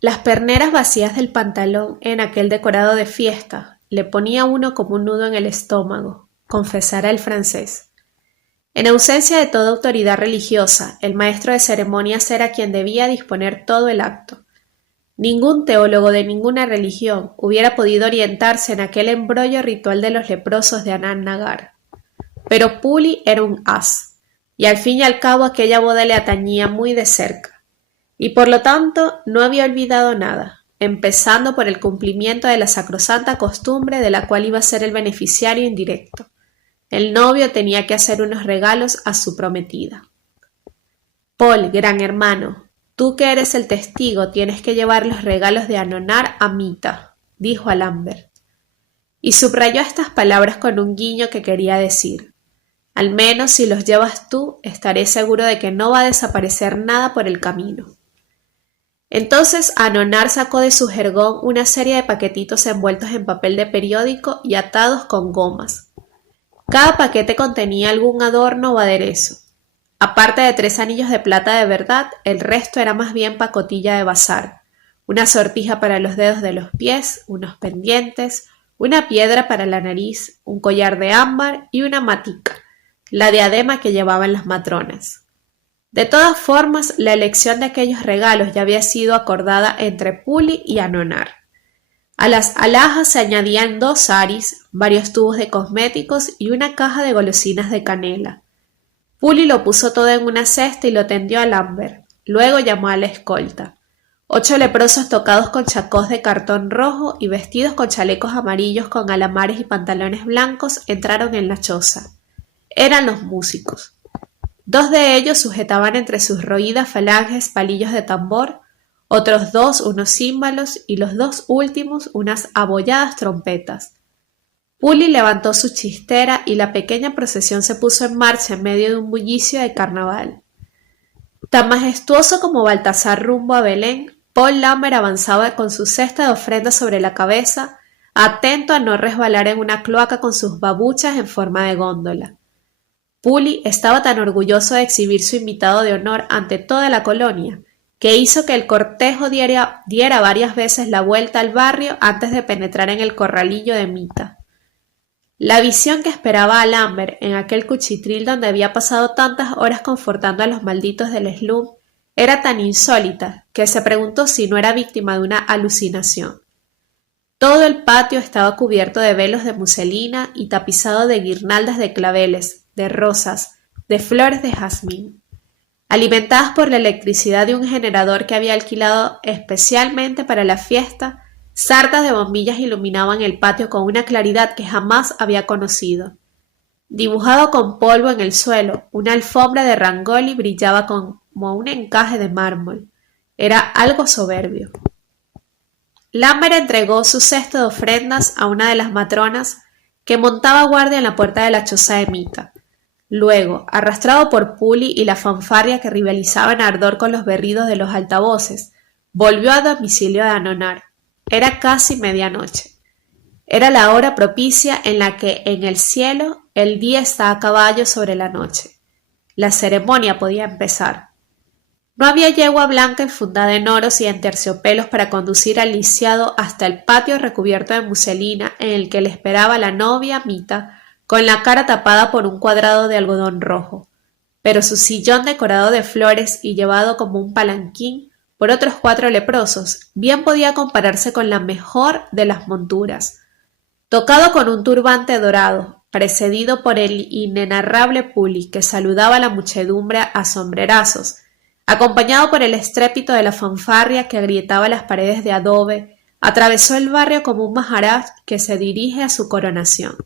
Las perneras vacías del pantalón en aquel decorado de fiesta le ponía a uno como un nudo en el estómago, confesara el francés. En ausencia de toda autoridad religiosa, el maestro de ceremonias era quien debía disponer todo el acto. Ningún teólogo de ninguna religión hubiera podido orientarse en aquel embrollo ritual de los leprosos de Anand Nagar. Pero Puli era un as, y al fin y al cabo aquella boda le atañía muy de cerca, y por lo tanto no había olvidado nada, empezando por el cumplimiento de la sacrosanta costumbre de la cual iba a ser el beneficiario indirecto. El novio tenía que hacer unos regalos a su prometida. Paul, gran hermano, tú que eres el testigo tienes que llevar los regalos de Anonar a Mita, dijo a Lambert. Y subrayó estas palabras con un guiño que quería decir: al menos si los llevas tú, estaré seguro de que no va a desaparecer nada por el camino. Entonces Anonar sacó de su jergón una serie de paquetitos envueltos en papel de periódico y atados con gomas. Cada paquete contenía algún adorno o aderezo. Aparte de 3 anillos de plata de verdad, el resto era más bien pacotilla de bazar, una sortija para los dedos de los pies, unos pendientes, una piedra para la nariz, un collar de ámbar y una matica, la diadema que llevaban las matronas. De todas formas, la elección de aquellos regalos ya había sido acordada entre Puli y Anonar. A las alhajas se añadían 2 saris, varios tubos de cosméticos y una caja de golosinas de canela. Puli lo puso todo en una cesta y lo tendió a Lambert. Luego llamó a la escolta. 8 leprosos tocados con chacós de cartón rojo y vestidos con chalecos amarillos con alamares y pantalones blancos entraron en la choza. Eran los músicos. 2 de ellos sujetaban entre sus roídas falanges palillos de tambor, otros 2 unos címbalos y los 2 últimos unas abolladas trompetas. Puli levantó su chistera y la pequeña procesión se puso en marcha en medio de un bullicio de carnaval. Tan majestuoso como Baltasar rumbo a Belén, Paul Lambert avanzaba con su cesta de ofrendas sobre la cabeza, atento a no resbalar en una cloaca con sus babuchas en forma de góndola. Puli estaba tan orgulloso de exhibir su invitado de honor ante toda la colonia, que hizo que el cortejo diera varias veces la vuelta al barrio antes de penetrar en el corralillo de Mita. La visión que esperaba a Lambert en aquel cuchitril donde había pasado tantas horas confortando a los malditos del slum era tan insólita que se preguntó si no era víctima de una alucinación. Todo el patio estaba cubierto de velos de muselina y tapizado de guirnaldas de claveles, de rosas, de flores de jazmín. Alimentadas por la electricidad de un generador que había alquilado especialmente para la fiesta, sartas de bombillas iluminaban el patio con una claridad que jamás había conocido. Dibujado con polvo en el suelo, una alfombra de rangoli brillaba como un encaje de mármol. Era algo soberbio. Lambert entregó su cesto de ofrendas a una de las matronas que montaba guardia en la puerta de la choza de Mita. Luego, arrastrado por Puli y la fanfarria que rivalizaba en ardor con los berridos de los altavoces, volvió a domicilio de Anonar. Era casi medianoche. Era la hora propicia en la que en el cielo el día está a caballo sobre la noche. La ceremonia podía empezar. No había yegua blanca enfundada en oros y en terciopelos para conducir al lisiado hasta el patio recubierto de muselina en el que le esperaba la novia Mita, con la cara tapada por un cuadrado de algodón rojo, pero su sillón decorado de flores y llevado como un palanquín por otros 4 leprosos, bien podía compararse con la mejor de las monturas. Tocado con un turbante dorado, precedido por el inenarrable Puli, que saludaba a la muchedumbre a sombrerazos, acompañado por el estrépito de la fanfarria que agrietaba las paredes de adobe, atravesó el barrio como un maharaj que se dirige a su coronación.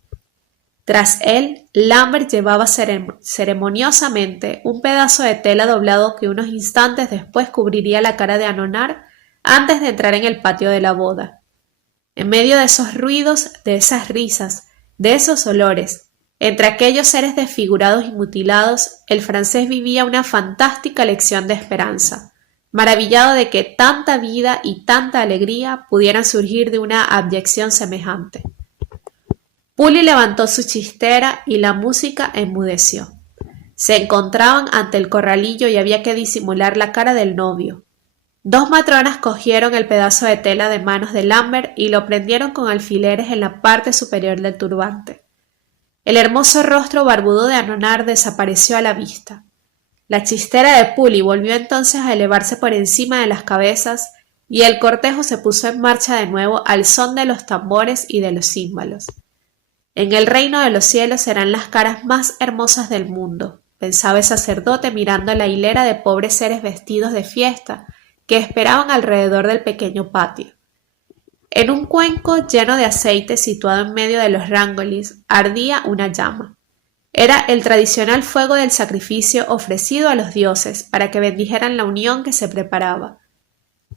Tras él, Lambert llevaba ceremoniosamente un pedazo de tela doblado que unos instantes después cubriría la cara de Anonar antes de entrar en el patio de la boda. En medio de esos ruidos, de esas risas, de esos olores, entre aquellos seres desfigurados y mutilados, el francés vivía una fantástica lección de esperanza, maravillado de que tanta vida y tanta alegría pudieran surgir de una abyección semejante. Puli levantó su chistera y la música enmudeció. Se encontraban ante el corralillo y había que disimular la cara del novio. 2 matronas cogieron el pedazo de tela de manos de Lambert y lo prendieron con alfileres en la parte superior del turbante. El hermoso rostro barbudo de Anonar desapareció a la vista. La chistera de Puli volvió entonces a elevarse por encima de las cabezas y el cortejo se puso en marcha de nuevo al son de los tambores y de los címbalos. En el reino de los cielos serán las caras más hermosas del mundo, pensaba el sacerdote mirando la hilera de pobres seres vestidos de fiesta que esperaban alrededor del pequeño patio. En un cuenco lleno de aceite situado en medio de los rángolis ardía una llama. Era el tradicional fuego del sacrificio ofrecido a los dioses para que bendijeran la unión que se preparaba.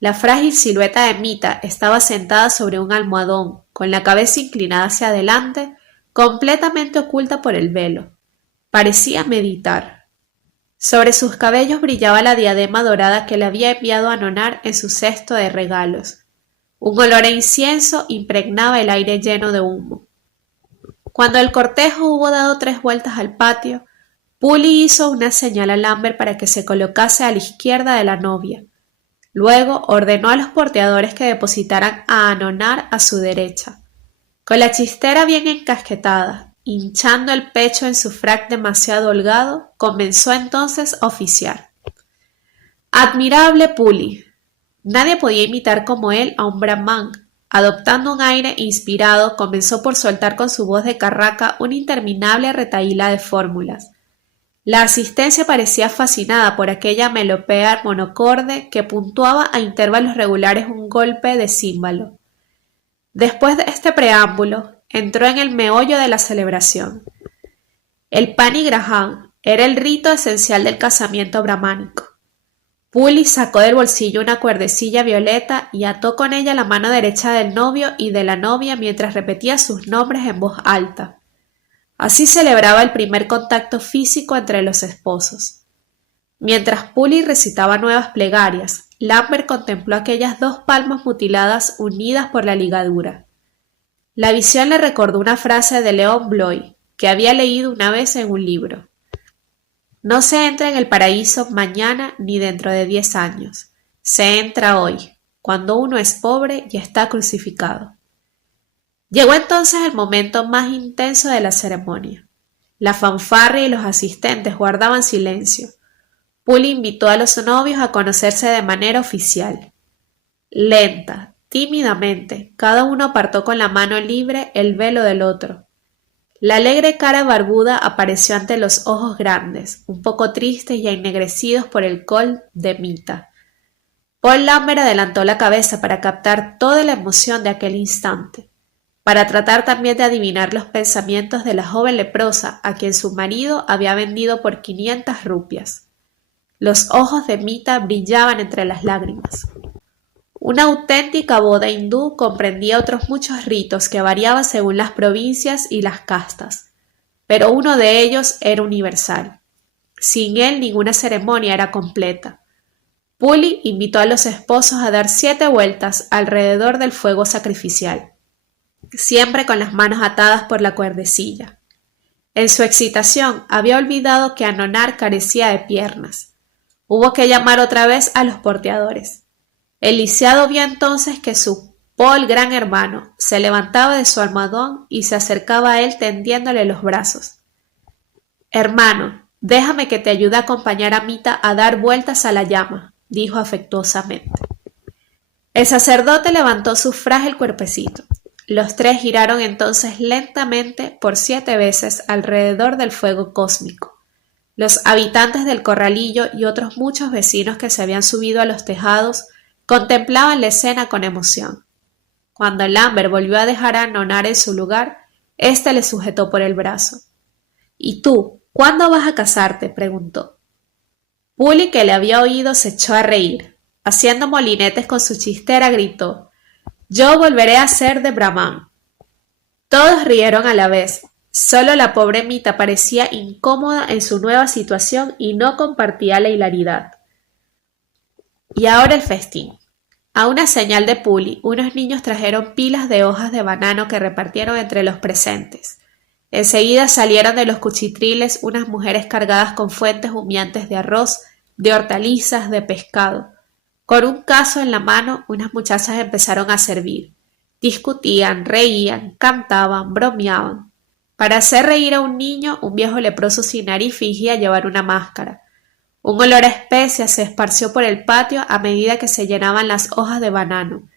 La frágil silueta de Mita estaba sentada sobre un almohadón, con la cabeza inclinada hacia adelante, completamente oculta por el velo. Parecía meditar. Sobre sus cabellos brillaba la diadema dorada que le había enviado Anonar en su cesto de regalos. Un olor a incienso impregnaba el aire lleno de humo. Cuando el cortejo hubo dado 3 vueltas al patio, Puli hizo una señal a Lambert para que se colocase a la izquierda de la novia. Luego ordenó a los porteadores que depositaran a Anonar a su derecha. Con la chistera bien encasquetada, hinchando el pecho en su frac demasiado holgado, comenzó entonces a oficiar. Admirable Puli. Nadie podía imitar como él a un brahmán. Adoptando un aire inspirado, comenzó por soltar con su voz de carraca una interminable retahíla de fórmulas. La asistencia parecía fascinada por aquella melopea monocorde que puntuaba a intervalos regulares un golpe de címbalo. Después de este preámbulo, entró en el meollo de la celebración. El panigraham era el rito esencial del casamiento brahmánico. Puli sacó del bolsillo una cuerdecilla violeta y ató con ella la mano derecha del novio y de la novia mientras repetía sus nombres en voz alta. Así celebraba el primer contacto físico entre los esposos. Mientras Puli recitaba nuevas plegarias, Lambert contempló aquellas 2 palmas mutiladas unidas por la ligadura. La visión le recordó una frase de Leon Bloy, que había leído una vez en un libro. No se entra en el paraíso mañana ni dentro de 10 años. Se entra hoy, cuando uno es pobre y está crucificado. Llegó entonces el momento más intenso de la ceremonia. La fanfarria y los asistentes guardaban silencio. Puli invitó a los novios a conocerse de manera oficial. Lenta, tímidamente, cada uno apartó con la mano libre el velo del otro. La alegre cara barbuda apareció ante los ojos grandes, un poco tristes y ennegrecidos por el col de Mita. Paul Lambert adelantó la cabeza para captar toda la emoción de aquel instante, para tratar también de adivinar los pensamientos de la joven leprosa a quien su marido había vendido por 500 rupias. Los ojos de Mita brillaban entre las lágrimas. Una auténtica boda hindú comprendía otros muchos ritos que variaban según las provincias y las castas, pero uno de ellos era universal. Sin él ninguna ceremonia era completa. Puli invitó a los esposos a dar 7 vueltas alrededor del fuego sacrificial, siempre con las manos atadas por la cuerdecilla. En su excitación había olvidado que Anonar carecía de piernas. Hubo que llamar otra vez a los porteadores. El lisiado vio entonces que su Paul gran hermano se levantaba de su almohadón y se acercaba a él tendiéndole los brazos. «Hermano, déjame que te ayude a acompañar a Mita a dar vueltas a la llama», dijo afectuosamente. El sacerdote levantó su frágil cuerpecito. Los 3 giraron entonces lentamente por 7 veces alrededor del fuego cósmico. Los habitantes del corralillo y otros muchos vecinos que se habían subido a los tejados contemplaban la escena con emoción. Cuando Lambert volvió a dejar a Anonar en su lugar, éste le sujetó por el brazo. «¿Y tú, cuándo vas a casarte?», preguntó. Puli, que le había oído, se echó a reír. Haciendo molinetes con su chistera, gritó: «Yo volveré a ser de Brahmán». Todos rieron a la vez. Solo la pobre Mita parecía incómoda en su nueva situación y no compartía la hilaridad. Y ahora el festín. A una señal de Puli, unos niños trajeron pilas de hojas de banano que repartieron entre los presentes. Enseguida salieron de los cuchitriles unas mujeres cargadas con fuentes humeantes de arroz, de hortalizas, de pescado. Con un cazo en la mano, unas muchachas empezaron a servir. Discutían, reían, cantaban, bromeaban. Para hacer reír a un niño, un viejo leproso sin nariz fingía llevar una máscara. Un olor a especias se esparció por el patio a medida que se llenaban las hojas de banano.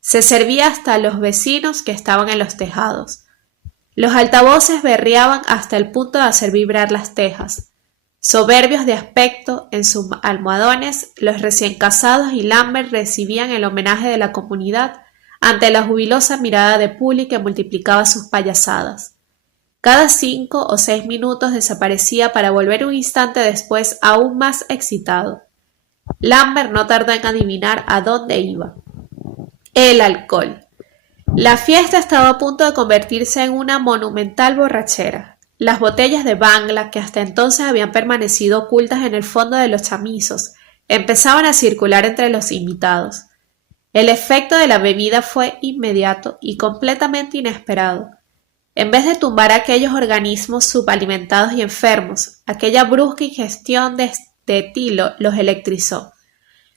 Se servía hasta a los vecinos que estaban en los tejados. Los altavoces berreaban hasta el punto de hacer vibrar las tejas. Soberbios de aspecto, en sus almohadones, los recién casados y Lambert recibían el homenaje de la comunidad ante la jubilosa mirada de Puli que multiplicaba sus payasadas. Cada 5 o 6 minutos desaparecía para volver un instante después aún más excitado. Lambert no tardó en adivinar a dónde iba. El alcohol. La fiesta estaba a punto de convertirse en una monumental borrachera. Las botellas de Bangla, que hasta entonces habían permanecido ocultas en el fondo de los chamizos, empezaban a circular entre los invitados. El efecto de la bebida fue inmediato y completamente inesperado. En vez de tumbar a aquellos organismos subalimentados y enfermos, aquella brusca ingestión de etilo los electrizó.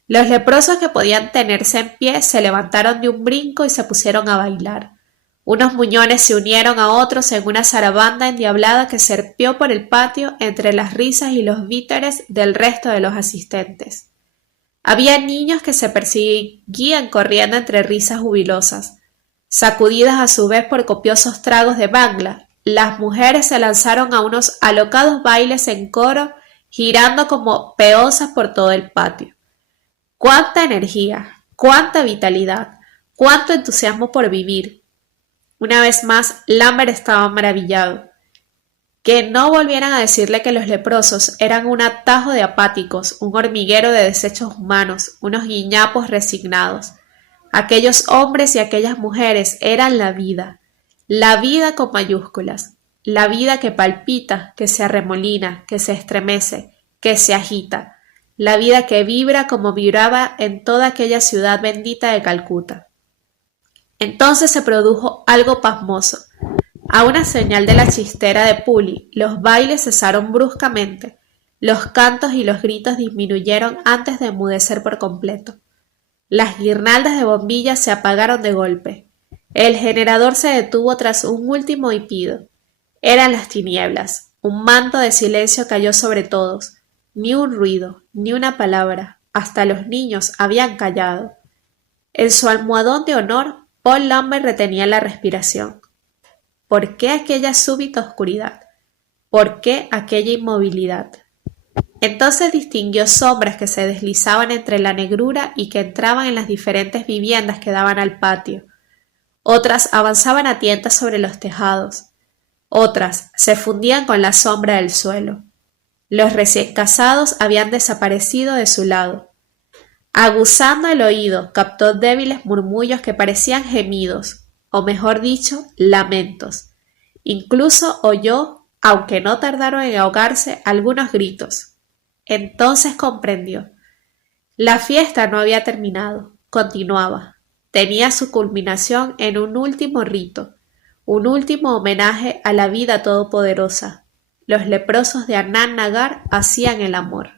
Los leprosos que podían tenerse en pie se levantaron de un brinco y se pusieron a bailar. Unos muñones se unieron a otros en una zarabanda endiablada que serpió por el patio entre las risas y los víteres del resto de los asistentes. Había niños que se perseguían corriendo entre risas jubilosas. Sacudidas a su vez por copiosos tragos de Bangla, las mujeres se lanzaron a unos alocados bailes en coro, girando como peosas por todo el patio. ¡Cuánta energía! ¡Cuánta vitalidad! ¡Cuánto entusiasmo por vivir! Una vez más, Lambert estaba maravillado. Que no volvieran a decirle que los leprosos eran un atajo de apáticos, un hormiguero de desechos humanos, unos guiñapos resignados. Aquellos hombres y aquellas mujeres eran la vida con mayúsculas, la vida que palpita, que se arremolina, que se estremece, que se agita, la vida que vibra como vibraba en toda aquella ciudad bendita de Calcuta. Entonces se produjo algo pasmoso. A una señal de la chistera de Puli, los bailes cesaron bruscamente, los cantos y los gritos disminuyeron antes de enmudecer por completo. Las guirnaldas de bombillas se apagaron de golpe. El generador se detuvo tras un último hipido. Eran las tinieblas. Un manto de silencio cayó sobre todos. Ni un ruido, ni una palabra. Hasta los niños habían callado. En su almohadón de honor, Paul Lambert retenía la respiración. ¿Por qué aquella súbita oscuridad? ¿Por qué aquella inmovilidad? Entonces distinguió sombras que se deslizaban entre la negrura y que entraban en las diferentes viviendas que daban al patio. Otras avanzaban a tientas sobre los tejados. Otras se fundían con la sombra del suelo. Los recién casados habían desaparecido de su lado. Aguzando el oído, captó débiles murmullos que parecían gemidos, o mejor dicho, lamentos. Incluso oyó, aunque no tardaron en ahogarse, algunos gritos. Entonces comprendió. La fiesta no había terminado, continuaba. Tenía su culminación en un último rito, un último homenaje a la vida todopoderosa. Los leprosos de Anand Nagar hacían el amor.